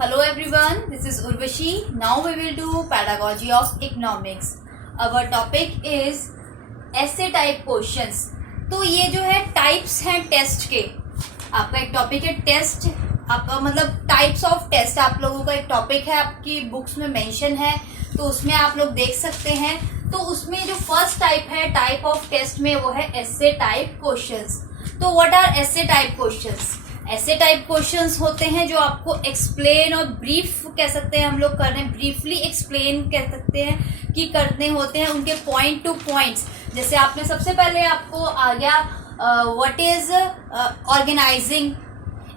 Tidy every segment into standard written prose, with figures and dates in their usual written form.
Hello everyone, this is Urvashi. Now we will do pedagogy of economics. Our topic is essay type questions. तो ये जो है types हैं test के. आपका एक टॉपिक है टेस्ट, आपका मतलब टाइप्स ऑफ टेस्ट आप लोगों का एक टॉपिक है, आपकी बुक्स में मेंशन है, तो उसमें आप लोग देख सकते हैं. तो उसमें जो फर्स्ट टाइप है टाइप ऑफ टेस्ट में वो है essay टाइप क्वेश्चंस. तो what are essay type questions? ऐसे टाइप क्वेश्चंस होते हैं जो आपको एक्सप्लेन और ब्रीफ कह सकते हैं, हम लोग कर रहे हैं ब्रीफली एक्सप्लेन कह सकते हैं कि करने होते हैं उनके पॉइंट टू पॉइंट्स. जैसे आपने सबसे पहले आपको आ गया what is organising,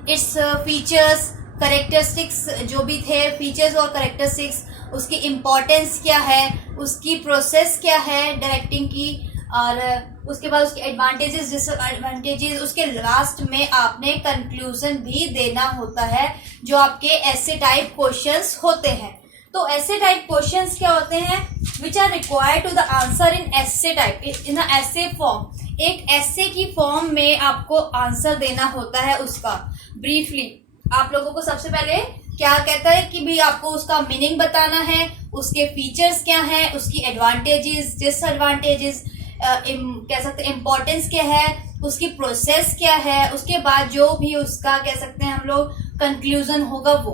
its features, characteristics जो भी थे फीचर्स और करेक्टरिस्टिक्स, उसकी इम्पोर्टेंस क्या है, उसकी प्रोसेस क्या है डायरेक्टिंग की, और उसके बाद उसके एडवांटेजेस डिसएडवांटेजेस. उसके लास्ट में आपने कंक्लूजन भी देना होता है जो आपके ऐसे टाइप क्वेश्चंस होते हैं. तो ऐसे टाइप क्वेश्चंस क्या होते हैं? Which are required to the answer in ऐसे टाइप इन ऐसे फॉर्म. एक ऐसे की फॉर्म में आपको आंसर देना होता है उसका ब्रीफली. आप लोगों को सबसे पहले क्या कहता है कि भी आपको उसका मीनिंग बताना है, उसके फीचर्स क्या हैं, उसकी एडवांटेजेस डिसएडवांटेजेस कह सकते हैं, इम्पोर्टेंस क्या है, उसकी प्रोसेस क्या है, उसके बाद जो भी उसका कह सकते हैं हम लोग कंक्लूजन होगा वो.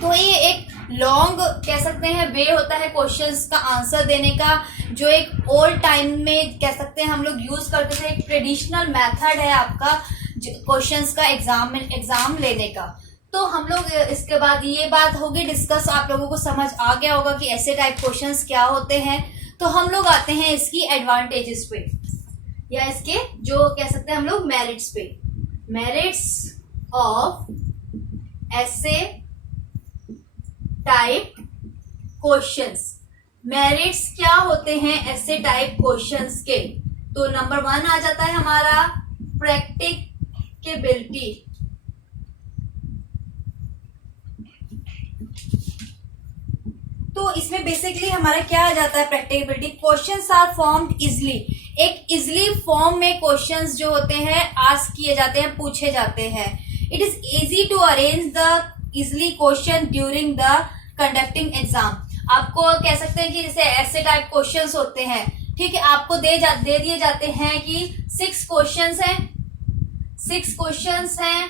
तो ये एक लॉन्ग कह सकते हैं वे होता है क्वेश्चंस का आंसर देने का, जो एक ओल्ड टाइम में कह सकते हैं हम लोग यूज करते थे. एक ट्रेडिशनल मेथड है आपका क्वेश्चंस का एग्जाम लेने का. तो हम लोग इसके बाद ये बात होगी डिस्कस, आप लोगों को समझ आ गया होगा कि ऐसे टाइप क्वेश्चंस क्या होते हैं. तो हम लोग आते हैं इसकी एडवांटेजेस पे, या इसके जो कह सकते हैं हम लोग मेरिट्स पे. मेरिट्स ऑफ ऐसे टाइप क्वेश्चंस. मेरिट्स क्या होते हैं ऐसे टाइप क्वेश्चंस के? तो नंबर 1 आ जाता है हमारा प्रैक्टिकेबिलिटी. तो इसमें बेसिकली हमारा क्या आ जाता है practicability. Questions are formed easily. एक इजली फॉर्म में क्वेश्चंस जो होते हैं आस्क किए जाते हैं, पूछे जाते हैं. It is easy to arrange the easily question during the conducting exam. आपको कह सकते हैं कि जैसे ऐसे टाइप क्वेश्चंस होते हैं, ठीक है, आपको दे दिए जाते हैं कि 6 क्वेश्चंस हैं, 6 क्वेश्चंस हैं,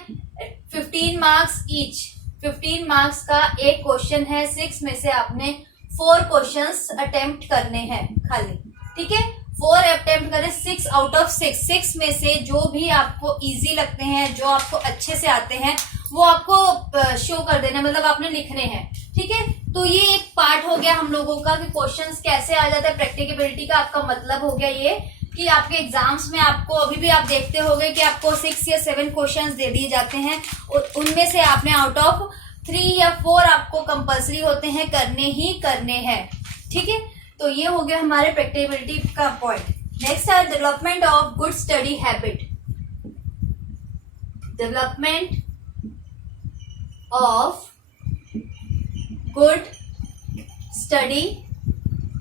15 मार्क्स ईच. 15 मार्क्स का एक क्वेश्चन है, 6 में से आपने 4 क्वेश्चंस अटेम्प्ट करने हैं खाली. ठीक है, 4 अटेम्प्ट करें, 6 आउट ऑफ 6 में से जो भी आपको इजी लगते हैं, जो आपको अच्छे से आते हैं, वो आपको शो कर देना, मतलब आपने लिखने हैं. ठीक है, तो ये एक पार्ट हो गया हम लोगों का कि क्वेश्चंस कैसे आ जाता है. प्रैक्टिकेबिलिटी का आपका मतलब हो गया ये कि आपके एग्जाम्स में आपको अभी भी आप देखते होंगे कि आपको 6 या 7 क्वेश्चंस दे दिए जाते हैं, और उनमें से आपने आउट ऑफ 3 या 4 आपको कंपल्सरी होते हैं, करने ही करने हैं. ठीक है, तो ये हो गया हमारे प्रैक्टिकेबिलिटी का पॉइंट. नेक्स्ट है development of good study habit. Development of good study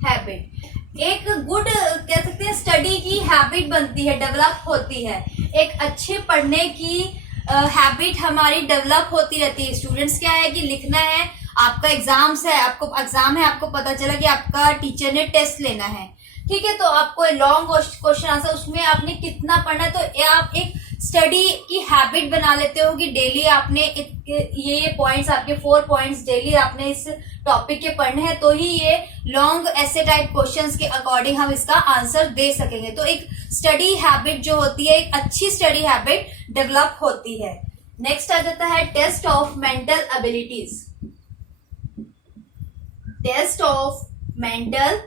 habit. एक गुड कह सकते हैं स्टडी की हैबिट बनती है, डेवलप होती है. एक अच्छे पढ़ने की हैबिट हमारी डेवलप होती रहती है. स्टूडेंट्स क्या है कि लिखना है, आपका एग्जाम्स है, आपको एग्जाम है, आपको पता चला कि आपका टीचर ने टेस्ट लेना है. ठीक है, तो आपको लॉन्ग क्वेश्चन आंसर उसमें आपने कितना पढ़ना है, तो आप एक स्टडी की हैबिट बना लेते हो कि डेली आपने ये पॉइंट्स, आपके 4 पॉइंट्स डेली आपने इस टॉपिक के पढ़ने हैं, तो ही ये लॉन्ग ऐसे टाइप क्वेश्चंस के अकॉर्डिंग हम इसका आंसर दे सकेंगे. तो एक स्टडी हैबिट जो होती है, एक अच्छी स्टडी हैबिट डेवलप होती है. नेक्स्ट आ जाता है test of mental abilities. Test of mental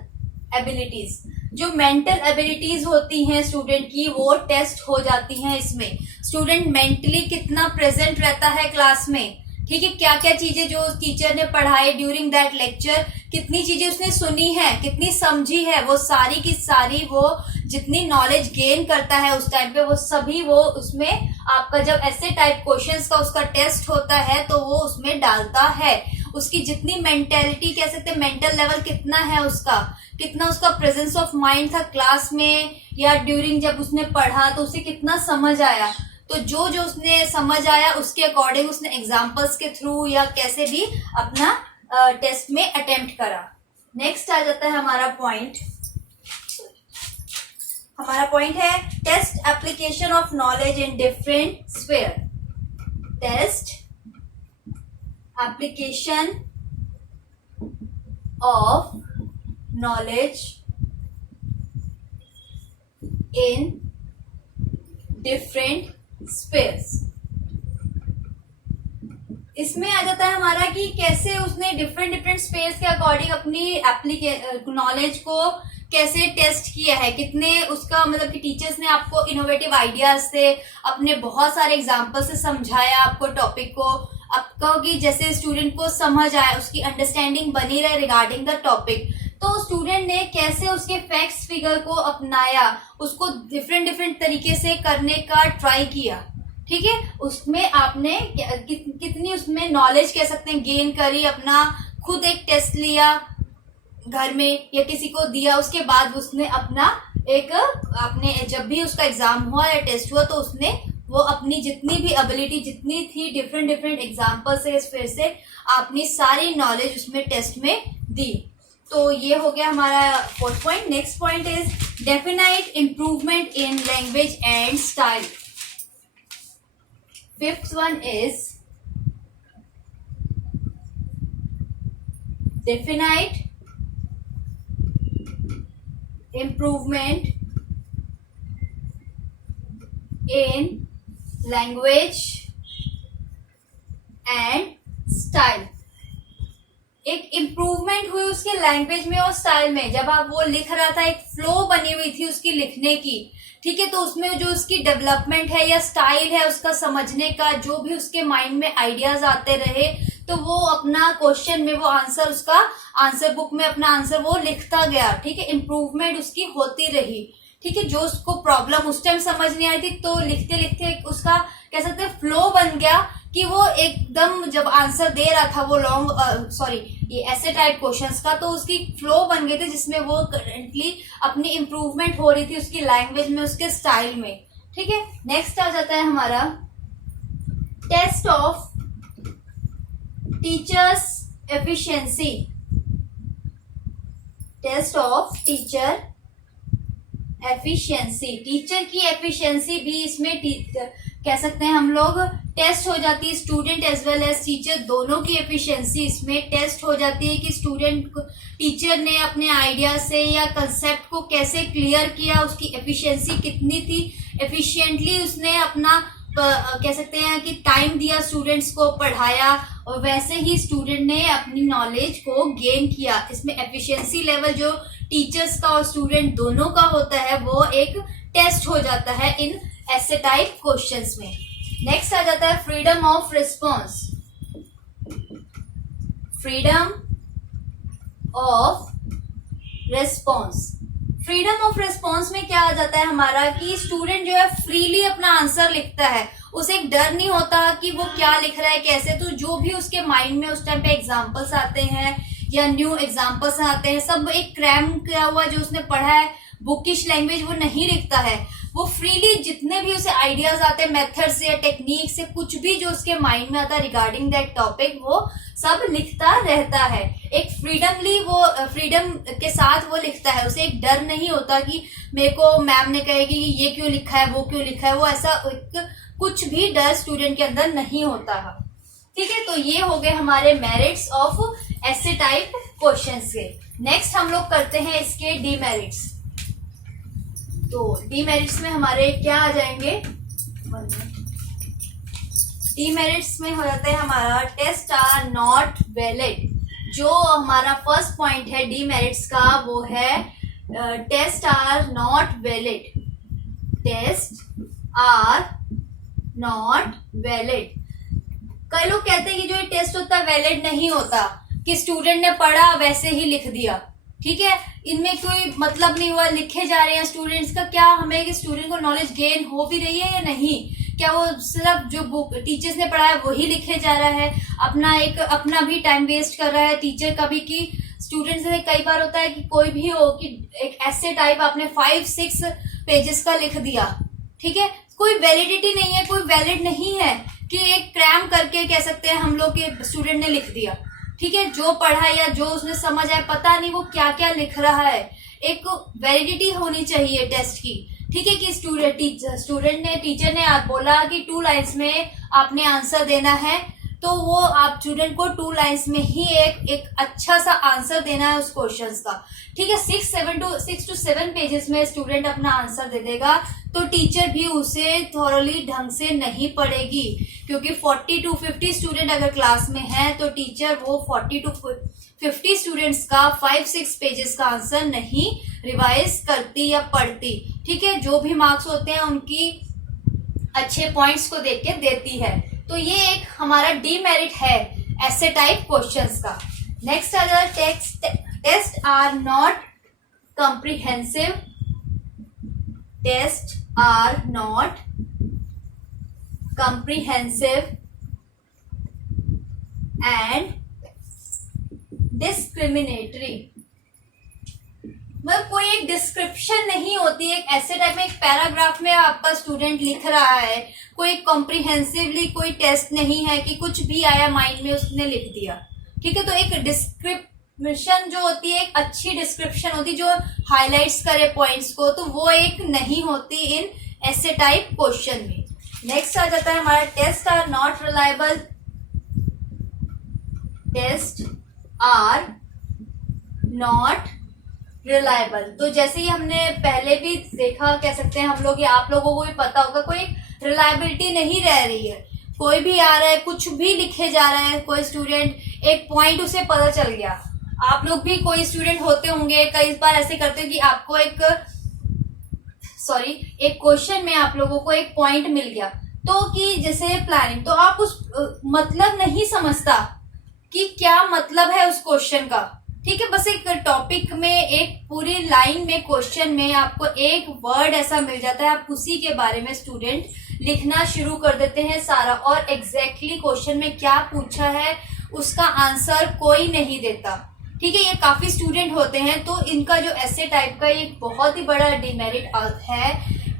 abilities. जो मेंटल एबिलिटीज होती हैं स्टूडेंट की, वो टेस्ट हो जाती हैं इसमें. स्टूडेंट मेंटली कितना प्रेजेंट रहता है क्लास में, ठीक है, क्या क्या चीजें जो टीचर ने पढ़ाई ड्यूरिंग दैट लेक्चर, कितनी चीजें उसने सुनी है, कितनी समझी है, वो सारी की सारी, वो जितनी नॉलेज गेन करता है उस टाइम पे, वो सभी वो उसमें आपका जब ऐसे टाइप क्वेश्चंस का उसका टेस्ट होता है तो वो उसमें डालता है. उसकी जितनी मेंटेलिटी कह सकते हैं, मेंटल लेवल कितना है उसका, कितना उसका प्रेजेंस ऑफ माइंड था क्लास में या ड्यूरिंग जब उसने पढ़ा, तो उसे कितना समझ आया. तो जो जो उसने समझ आया उसके अकॉर्डिंग उसने एग्जाम्पल्स के थ्रू या कैसे भी अपना टेस्ट में अटेम्प्ट करा। नेक्स्ट आ जाता है हमारा पॉइंट है test application of knowledge in different sphere. Test application of knowledge in different spheres. इसमें आ जाता है हमारा कि कैसे उसने डिफरेंट स्फीयर्स के अकॉर्डिंग अपनी नॉलेज को कैसे टेस्ट किया है, कितने उसका मतलब कि टीचर्स ने आपको इनोवेटिव आइडियाज से अपने बहुत सारे एग्जाम्पल से समझाया आपको टॉपिक को। आपका कि जैसे स्टूडेंट को समझ आए, उसकी अंडरस्टैंडिंग बनी रहे रिगार्डिंग द टॉपिक, तो स्टूडेंट ने कैसे उसके फैक्ट्स फिगर को अपनाया, उसको डिफरेंट तरीके से करने का ट्राई किया। ठीक है, उसमें आपने कितनी उसमें नॉलेज कह सकते हैं गेन करी, अपना खुद एक टेस्ट लिया घर में या किसी को दिया, उसके बाद उसने अपना अपने जब भी उसका एग्जाम हुआ या टेस्ट हुआ तो उसने वो अपनी जितनी भी एबिलिटी जितनी थी डिफरेंट एग्जाम्पल से फिर से अपनी सारी नॉलेज उसमें टेस्ट में दी। तो ये हो गया हमारा fourth point. Next point is definite improvement in language and style. Fifth one is definite improvement in language and style। एक इम्प्रूवमेंट हुई उसके लैंग्वेज में और स्टाइल में। जब आप वो लिख रहा था एक फ्लो बनी हुई थी उसकी लिखने की, ठीक है, तो उसमें जो उसकी डेवलपमेंट है या स्टाइल है उसका समझने का, जो भी उसके माइंड में आइडियाज आते रहे तो वो अपना क्वेश्चन में वो आंसर उसका आंसर बुक में अपना आंसर वो लिखता गया। ठीक है, इम्प्रूवमेंट उसकी होती रही। ठीक है, जो उसको प्रॉब्लम उस टाइम समझ नहीं आई थी तो लिखते लिखते उसका कह सकते हैं फ्लो बन गया कि वो एकदम जब आंसर दे रहा था वो ये ऐसे टाइप क्वेश्चंस का, तो उसकी फ्लो बन गई थी जिसमें वो करेंटली अपनी इम्प्रूवमेंट हो रही थी उसकी लैंग्वेज में, उसके स्टाइल में। ठीक है, नेक्स्ट आ जाता है हमारा test of teachers efficiency. Test of teacher efficiency, teacher की एफिशिएंसी भी इसमें कह सकते हैं हम लोग टेस्ट हो जाती है। Student as well as teacher दोनों की एफिशिएंसी इसमें टेस्ट हो जाती है कि टीचर ने अपने आइडिया से या कंसेप्ट को कैसे क्लियर किया, उसकी एफिशिएंसी कितनी थी, एफिशिएंटली उसने अपना कह सकते हैं कि टाइम दिया, स्टूडेंट्स को पढ़ाया और वैसे ही स्टूडेंट ने अपनी नॉलेज को गेन किया। इसमें एफिशिएंसी लेवल जो टीचर्स का और स्टूडेंट दोनों का होता है वो एक टेस्ट हो जाता है इन ऐसे टाइप क्वेश्चंस में। नेक्स्ट आ जाता है freedom of response. Freedom of response, freedom of response में क्या आ जाता है हमारा कि स्टूडेंट जो है फ्रीली अपना आंसर लिखता है, उसे एक डर नहीं होता कि वो क्या लिख रहा है कैसे, तो जो भी उसके माइंड में उस टाइम पे एग्जाम्पल्स आते हैं या न्यू एग्जाम्पल्स आते हैं सब एक क्रैम किया हुआ जो उसने पढ़ा है बुकिश लैंग्वेज वो नहीं लिखता है, वो फ्रीली जितने भी उसे आइडियाज आते हैं मेथड से या टेक्निक से कुछ भी जो उसके माइंड में आता है रिगार्डिंग दैट टॉपिक वो सब लिखता रहता है। एक फ्रीडम के साथ वो लिखता है, उसे एक डर नहीं होता कि मेरे को मैम ने कहेगी कि ये क्यों लिखा है वो क्यों लिखा है, वो ऐसा कुछ भी डर स्टूडेंट के अंदर नहीं होता है। ठीक है, तो ये हो गए हमारे मेरिट्स ऑफ ऐसे टाइप क्वेश्चंस के। नेक्स्ट हम लोग करते हैं इसके डीमेरिट्स। तो डीमेरिट्स में हमारे क्या आ जाएंगे, डीमेरिट्स में हो जाता है हमारा टेस्ट आर नॉट वैलिड। जो हमारा फर्स्ट पॉइंट है डीमेरिट्स का वो है test are not valid. Test are not valid. कई लोग कहते हैं कि जो ये टेस्ट होता है वैलिड नहीं होता, कि स्टूडेंट ने पढ़ा वैसे ही लिख दिया। ठीक है, इनमें कोई मतलब नहीं हुआ, लिखे जा रहे हैं स्टूडेंट्स का, क्या हमें कि स्टूडेंट को नॉलेज गेन हो भी रही है या नहीं, क्या वो सिर्फ जो बुक टीचर्स ने पढ़ाया वही लिखे जा रहा है, अपना भी टाइम वेस्ट कर रहा है टीचर का भी। कि स्टूडेंट से कई बार होता है कि कोई भी हो कि एक ऐसे टाइप आपने 5-6 पेजेस का लिख दिया, ठीक है, कोई वैलिडिटी नहीं है, कोई वैलिड नहीं है कि एक क्रैम करके कह सकते हैं हम लोग के स्टूडेंट ने लिख दिया। ठीक है, जो पढ़ा या जो उसने समझ आया, पता नहीं वो क्या क्या लिख रहा है। एक वैलिडिटी होनी चाहिए टेस्ट की। ठीक है, कि स्टूडेंट ने, टीचर ने आप बोला कि 2 लाइन्स में आपने आंसर देना है, तो वो आप स्टूडेंट को 2 लाइन्स में ही एक अच्छा सा आंसर देना है उस क्वेश्चंस का। ठीक है, 6 to 7 पेजेस में स्टूडेंट अपना आंसर दे देगा, तो टीचर भी उसे थॉरली ढंग से नहीं पढ़ेगी, क्योंकि 40 to 50 स्टूडेंट अगर क्लास में है तो टीचर वो 40 to 50 स्टूडेंट्स का 5-6 पेजेस का आंसर नहीं रिवाइज करती या पढ़ती। ठीक है, जो भी मार्क्स होते हैं उनकी अच्छे पॉइंट्स को देख के देती है। तो ये एक हमारा डीमेरिट है ऐसे टाइप क्वेश्चंस का। नेक्स्ट अगर test are not comprehensive, test are not comprehensive and discriminatory, मतलब कोई एक डिस्क्रिप्शन नहीं होती, एक ऐसे टाइप में एक पैराग्राफ में आपका स्टूडेंट लिख रहा है, कोई कॉम्प्रिहेंसिवली कोई टेस्ट नहीं है कि कुछ भी आया माइंड में उसने लिख दिया। ठीक है, तो एक डिस्क्रिप्शन जो होती है, एक अच्छी डिस्क्रिप्शन होती है जो हाईलाइट्स करे पॉइंट्स को, तो वो एक नहीं होती इन ऐसे टाइप क्वेश्चन में। नेक्स्ट आ जाता है हमारा test are not reliable, test are not reliable. तो जैसे ही हमने पहले भी देखा, कह सकते हैं हम लोग, या आप लोगों को भी पता होगा, कोई रिलायबिलिटी नहीं रह रही है। कोई भी आ रहा है, कुछ भी लिखे जा रहा है, कोई स्टूडेंट एक पॉइंट उसे पता चल गया। आप लोग भी कोई स्टूडेंट होते होंगे, कई बार ऐसे करते हो कि आपको एक क्वेश्चन में आप लोगों को एक पॉइंट मिल गया, तो कि जैसे प्लानिंग, तो आप उस मतलब नहीं समझता कि क्या मतलब है उस क्वेश्चन का। ठीक है, बस एक टॉपिक में, एक पूरी लाइन में, क्वेश्चन में आपको एक वर्ड ऐसा मिल जाता है, आप उसी के बारे में स्टूडेंट लिखना शुरू कर देते हैं सारा, और एग्जैक्टली क्वेश्चन में क्या पूछा है उसका आंसर कोई नहीं देता। ठीक है, ये काफी स्टूडेंट होते हैं, तो इनका जो ऐसे टाइप का एक बहुत ही बड़ा डिमेरिट है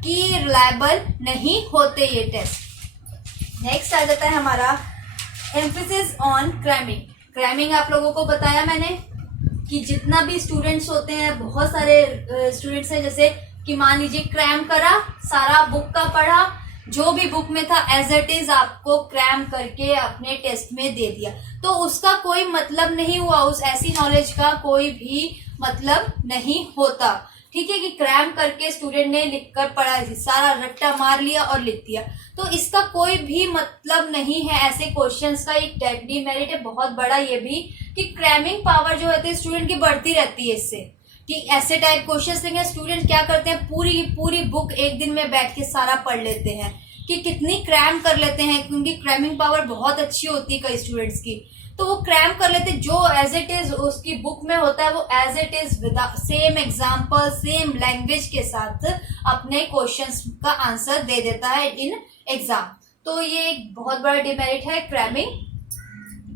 कि रिलायबल नहीं होते ये टेस्ट। नेक्स्ट आ जाता है हमारा एम्फेसिस ऑन क्रैमिंग। क्रैमिंग आप लोगों को बताया मैंने कि जितना भी स्टूडेंट्स होते हैं, बहुत सारे स्टूडेंट्स हैं, जैसे कि मान लीजिए क्रैम करा, सारा बुक का पढ़ा, जो भी बुक में था एज इट इज आपको क्रैम करके अपने टेस्ट में दे दिया, तो उसका कोई मतलब नहीं हुआ, उस ऐसी नॉलेज का कोई भी मतलब नहीं होता। ठीक है, कि क्रैम करके स्टूडेंट ने लिखकर पढ़ा, सारा रट्टा मार लिया और लिख दिया, तो इसका कोई भी मतलब नहीं है। ऐसे क्वेश्चंस का एक डीमेरिट है बहुत बड़ा ये भी, कि क्रैमिंग पावर जो होती है स्टूडेंट की बढ़ती रहती है इससे। कि ऐसे टाइप क्वेश्चंस देंगे, स्टूडेंट क्या करते हैं, पूरी बुक एक दिन में बैठ के सारा पढ़ लेते हैं, कि कितनी क्रैम कर लेते हैं, क्योंकि क्रैमिंग पावर बहुत अच्छी होती है कई स्टूडेंट्स की, तो वो क्रैम कर लेते, जो एज इट इज उसकी बुक में होता है वो as it is with same example, same language के साथ अपने क्वेश्चंस का आंसर दे देता है इन एग्जाम। तो ये एक बहुत बड़ा डिमेरिट है क्रैमिंग।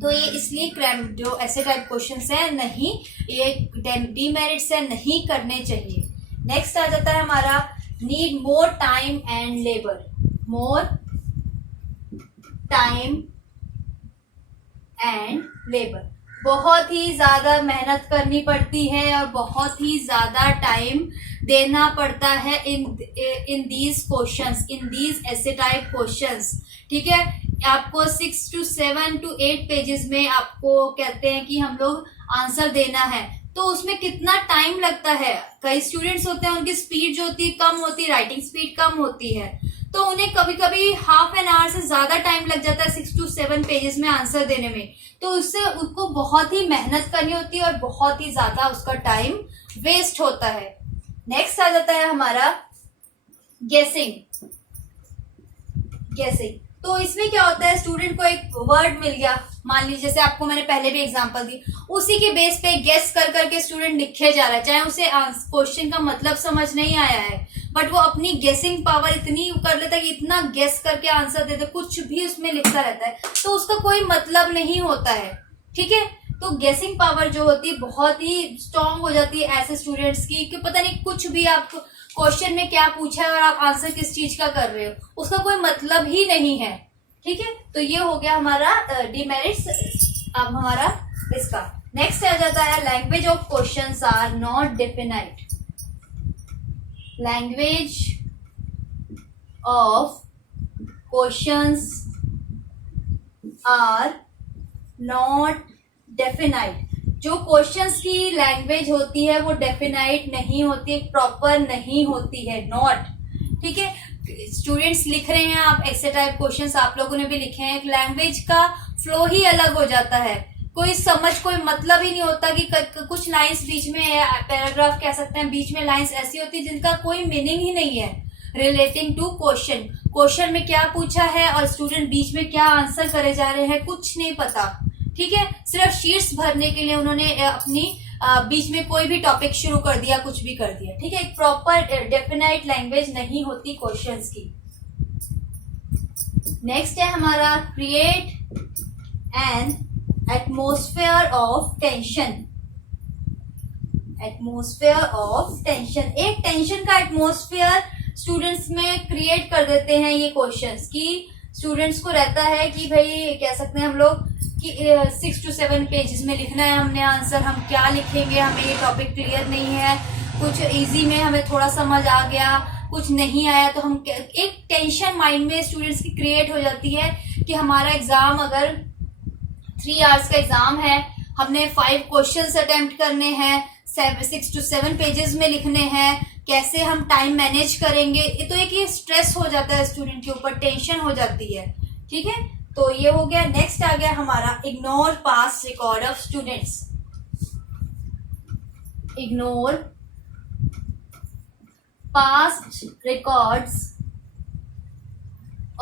तो ये इसलिए क्रैम जो ऐसे टाइप क्वेश्चंस है, नहीं, ये डिमेरिट्स है, नहीं करने चाहिए। नेक्स्ट आ जाता है हमारा need more time and labour. More time and labour, बहुत ही ज्यादा मेहनत करनी पड़ती है और बहुत ही ज्यादा टाइम देना पड़ता है in these questions, in these ऐसे टाइप क्वेश्चंस। ठीक है, आपको 6 to 7 to 8 पेजेस में आपको कहते हैं कि हम लोग आंसर देना है, तो उसमें कितना टाइम लगता है। कई स्टूडेंट्स होते हैं उनकी स्पीड जो होती है कम होती है, राइटिंग स्पीड कम होती है, तो उन्हें कभी कभी हाफ एन आवर से ज्यादा टाइम लग जाता है 6 to 7 पेजेस में आंसर देने में, तो उससे उनको बहुत ही मेहनत करनी होती है और बहुत ही ज्यादा उसका टाइम वेस्ट होता है। नेक्स्ट आ जाता है हमारा गेसिंग। तो इसमें क्या होता है, स्टूडेंट को एक वर्ड मिल गया, मान लीजिए जैसे आपको मैंने पहले भी एग्जांपल दी, उसी के बेस पे गेस कर करके स्टूडेंट लिखे जा रहा है, चाहे उसे क्वेश्चन का मतलब समझ नहीं आया है, बट वो अपनी गेसिंग पावर इतनी कर लेता है कि इतना गेस करके आंसर देता है, कुछ भी उसमें लिखता रहता है, तो उसका कोई मतलब नहीं होता है। ठीक है, तो गेसिंग पावर जो होती है बहुत ही स्ट्रांग हो जाती है ऐसे स्टूडेंट्स की, कि पता नहीं कुछ भी आप क्वेश्चन में क्या पूछा है और आप आंसर किस चीज का कर रहे हो, उसका कोई मतलब ही नहीं है। ठीक है, तो ये हो गया हमारा डिमेरिट्स। अब हमारा इसका नेक्स्ट आ जाता है, language of questions are not definite. Language of questions are not definite. जो क्वेश्चंस की लैंग्वेज होती है वो डेफिनाइट नहीं होती, प्रॉपर नहीं होती है, नॉट। ठीक है, स्टूडेंट्स लिख रहे हैं, आप ऐसे टाइप क्वेश्चंस आप लोगों ने भी लिखे हैं, लैंग्वेज का फ्लो ही अलग हो जाता है, कोई समझ कोई मतलब ही नहीं होता कि कुछ लाइंस बीच में, पैराग्राफ कह सकते हैं, बीच में लाइंस ऐसी होती है जिनका कोई मीनिंग ही नहीं है रिलेटिंग टू क्वेश्चन। क्वेश्चन में क्या पूछा है और स्टूडेंट बीच में क्या आंसर करे जा रहे हैं, कुछ नहीं पता। ठीक है, सिर्फ शीट्स भरने के लिए उन्होंने अपनी बीच में कोई भी टॉपिक शुरू कर दिया, कुछ भी कर दिया। ठीक है, एक प्रॉपर डेफिनाइट लैंग्वेज नहीं होती क्वेश्चंस की। नेक्स्ट है हमारा, create an atmosphere of tension. Atmosphere of tension, एक टेंशन का एटमॉस्फेयर स्टूडेंट्स में क्रिएट कर देते हैं ये क्वेश्चंस, कि स्टूडेंट्स को रहता है कि भाई कह सकते हैं हम लोग कि 6 to 7 पेजेस में लिखना है हमने आंसर, हम क्या लिखेंगे, हमें ये टॉपिक क्लियर नहीं है, कुछ इजी में हमें थोड़ा समझ आ गया, कुछ नहीं आया, तो हम एक टेंशन माइंड में स्टूडेंट्स की क्रिएट हो जाती है कि हमारा एग्जाम अगर 3 आवर्स का एग्जाम है, हमने 5 क्वेश्चंस अटेम्प्ट करने हैं, 6 to 7 पेजेस में लिखने हैं, कैसे हम टाइम मैनेज करेंगे, तो एक ये स्ट्रेस हो जाता है स्टूडेंट के ऊपर, टेंशन हो जाती है। ठीक है, तो ये हो गया। नेक्स्ट आ गया हमारा, ignore past record of students. Ignore past records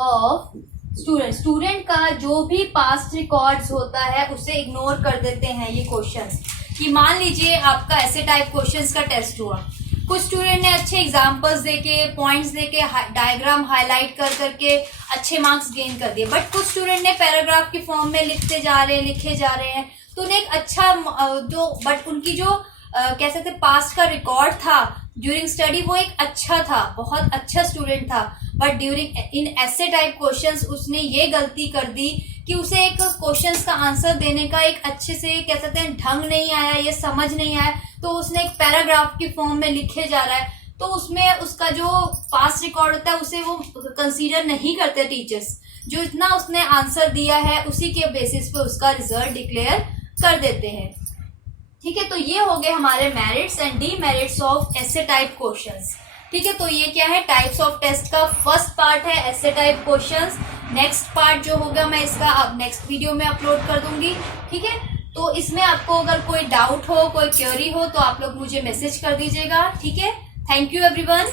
of student. Student का जो भी पास्ट रिकॉर्ड्स होता है उसे इग्नोर कर देते हैं ये क्वेश्चंस। कि मान लीजिए आपका ऐसे टाइप क्वेश्चंस का टेस्ट हुआ, कुछ स्टूडेंट ने अच्छे एग्जांपल्स देके, पॉइंट्स देके, डायग्राम हाईलाइट कर करके अच्छे मार्क्स गेन कर दिए, बट कुछ स्टूडेंट ने पैराग्राफ की फॉर्म में लिखे जा रहे हैं, तो उन्हें एक अच्छा बट उनकी जो कह सकते पास्ट का रिकॉर्ड था ड्यूरिंग स्टडी वो एक अच्छा था, बहुत अच्छा स्टूडेंट था, बट ड्यूरिंग इन ऐसे टाइप क्वेश्चंस उसने ये गलती कर दी कि उसे एक क्वेश्चंस का आंसर देने का एक अच्छे से कह सकते हैं ढंग नहीं आया, ये समझ नहीं आया, तो उसने एक पैराग्राफ की फॉर्म में लिखे जा रहा है, तो उसमें उसका जो पास्ट रिकॉर्ड होता है उसे वो कंसीडर नहीं करते टीचर्स। जो इतना उसने आंसर दिया है उसी के बेसिस पे उसका रिजल्ट डिक्लेयर कर देते हैं। ठीक है, तो ये हो गए हमारे मेरिट्स एंड डीमेरिट्स ऑफ ऐसे टाइप क्वेश्चंस। ठीक है, तो ये क्या है, टाइप्स ऑफ टेस्ट का फर्स्ट पार्ट है, ऐसे टाइप क्वेश्चंस। नेक्स्ट पार्ट जो होगा मैं इसका अब नेक्स्ट वीडियो में अपलोड कर दूंगी। ठीक है, तो इसमें आपको अगर कोई डाउट हो, कोई क्वेरी हो तो आप लोग मुझे मैसेज कर दीजिएगा। ठीक है, थैंक यू एवरीवन।